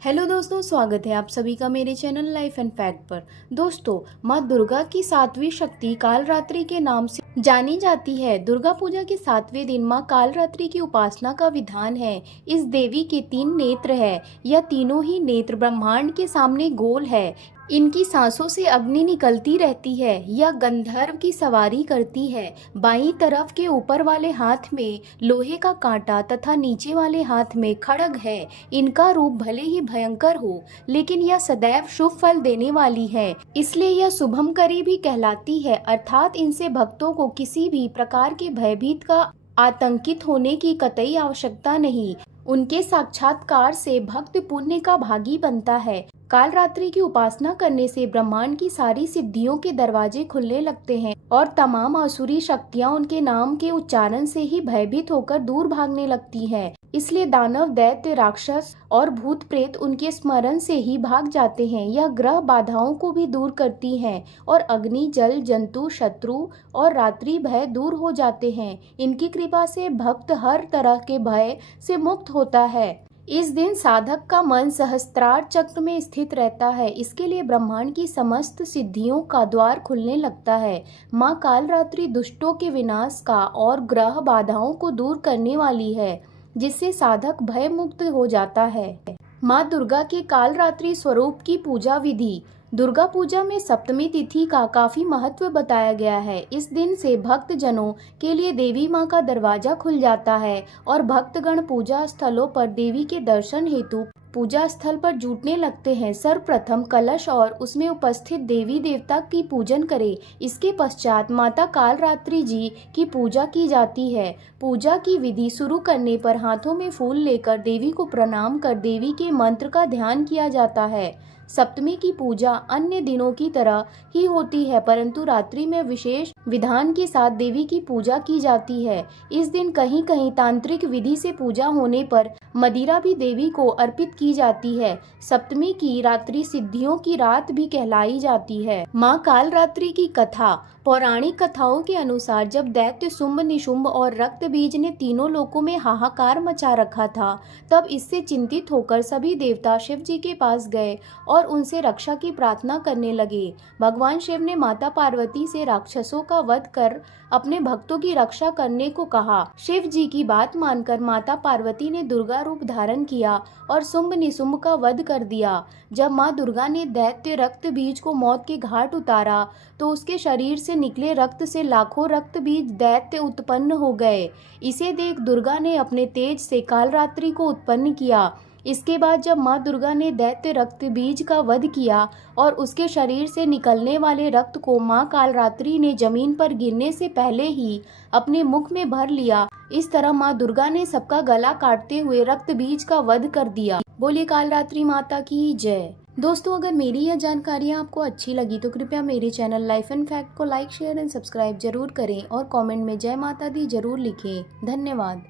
Hello दोस्तों, स्वागत है आप सभी का मेरे चैनल लाइफ एंड फैक्ट पर। दोस्तों, माँ दुर्गा की सातवीं शक्ति कालरात्रि के नाम से जानी जाती है। दुर्गा पूजा के 7वें दिन माँ कालरात्रि की उपासना का विधान है। इस देवी के 3 नेत्र है। यह तीनों ही नेत्र ब्रह्मांड के सामने गोल है। इनकी सांसों से अग्नि निकलती रहती है। यह गंधर्व की सवारी करती है। बाईं तरफ के ऊपर वाले हाथ में लोहे का कांटा तथा नीचे वाले हाथ में खड्ग है। इनका रूप भले ही भयंकर हो, लेकिन यह सदैव शुभ फल देने वाली है, इसलिए यह शुभमकरी भी कहलाती है। अर्थात इनसे भक्तों को किसी भी प्रकार के भयभीत का आतंकित होने की कतई आवश्यकता नहीं। उनके साक्षात्कार से भक्त पुण्य का भागी बनता है। कालरात्रि की उपासना करने से ब्रह्मांड की सारी सिद्धियों के दरवाजे खुलने लगते हैं और तमाम आसुरी शक्तियां उनके नाम के उच्चारण से ही भयभीत होकर दूर भागने लगती हैं। इसलिए दानव, दैत्य, राक्षस और भूत प्रेत उनके स्मरण से ही भाग जाते हैं। यह ग्रह बाधाओं को भी दूर करती हैं और अग्नि, जल, जंतु, शत्रु और रात्रि भय दूर हो जाते हैं। इनकी कृपा से भक्त हर तरह के भय से मुक्त होता है। इस दिन साधक का मन सहस्त्रार चक्र में स्थित रहता है। इसके लिए ब्रह्मांड की समस्त सिद्धियों का द्वार खुलने लगता है। माँ कालरात्रि दुष्टों के विनाश का और ग्रह बाधाओं को दूर करने वाली है, जिससे साधक भय मुक्त हो जाता है। माँ दुर्गा के कालरात्रि स्वरूप की पूजा विधि। दुर्गा पूजा में सप्तमी तिथि का काफी महत्व बताया गया है। इस दिन से भक्त जनों के लिए देवी माँ का दरवाजा खुल जाता है और भक्तगण पूजा स्थलों पर देवी के दर्शन हेतु पूजा स्थल पर जुटने लगते हैं। सर्वप्रथम कलश और उसमें उपस्थित देवी देवता की पूजन करें। इसके पश्चात माता कालरात्रि जी की पूजा की जाती है। पूजा की विधि शुरू करने पर हाथों में फूल लेकर देवी को प्रणाम कर देवी के मंत्र का ध्यान किया जाता है। सप्तमी की पूजा अन्य दिनों की तरह ही होती है, परंतु रात्रि में विशेष विधान के साथ देवी की पूजा की जाती है। इस दिन कहीं कहीं तांत्रिक विधि से पूजा होने पर मदिरा भी देवी को अर्पित की जाती है। सप्तमी की रात्रि सिद्धियों की रात भी कहलाई जाती है। माँ कालरात्रि की कथा। पौराणिक कथाओं के अनुसार जब दैत्य शुंभ, निशुंभ और रक्तबीज ने तीनों लोकों में हाहाकार मचा रखा था, तब इससे चिंतित होकर सभी देवता शिव जी के पास गए और उनसे रक्षा की प्रार्थना करने लगे। भगवान शिव ने माता पार्वती से राक्षसों का वध कर अपने भक्तों की रक्षा करने को कहा। शिव जी की बात मानकर माता पार्वती ने दुर्गा रूप धारण किया और शुंभ निशुंभ का वध कर दिया। जब माँ दुर्गा ने दैत्य रक्त बीज को मौत के घाट उतारा, तो उसके शरीर से निकले रक्त से लाखों रक्त बीज दैत्य उत्पन्न हो गए। इसे देख दुर्गा ने अपने तेज से कालरात्रि को उत्पन्न किया। इसके बाद जब माँ दुर्गा ने दैत्य रक्त बीज का वध किया और उसके शरीर से निकलने वाले रक्त को माँ कालरात्रि ने जमीन पर गिरने से पहले ही अपने मुख में भर लिया। इस तरह माँ दुर्गा ने सबका गला काटते हुए रक्त बीज का वध कर दिया। बोलिए कालरात्रि माता की जय। दोस्तों, अगर मेरी यह जानकारियाँ आपको अच्छी लगी तो कृपया मेरे चैनल लाइफ एंड फैक्ट को लाइक, शेयर एंड सब्सक्राइब जरूर करें और कमेंट में जय माता दी जरूर लिखें। धन्यवाद।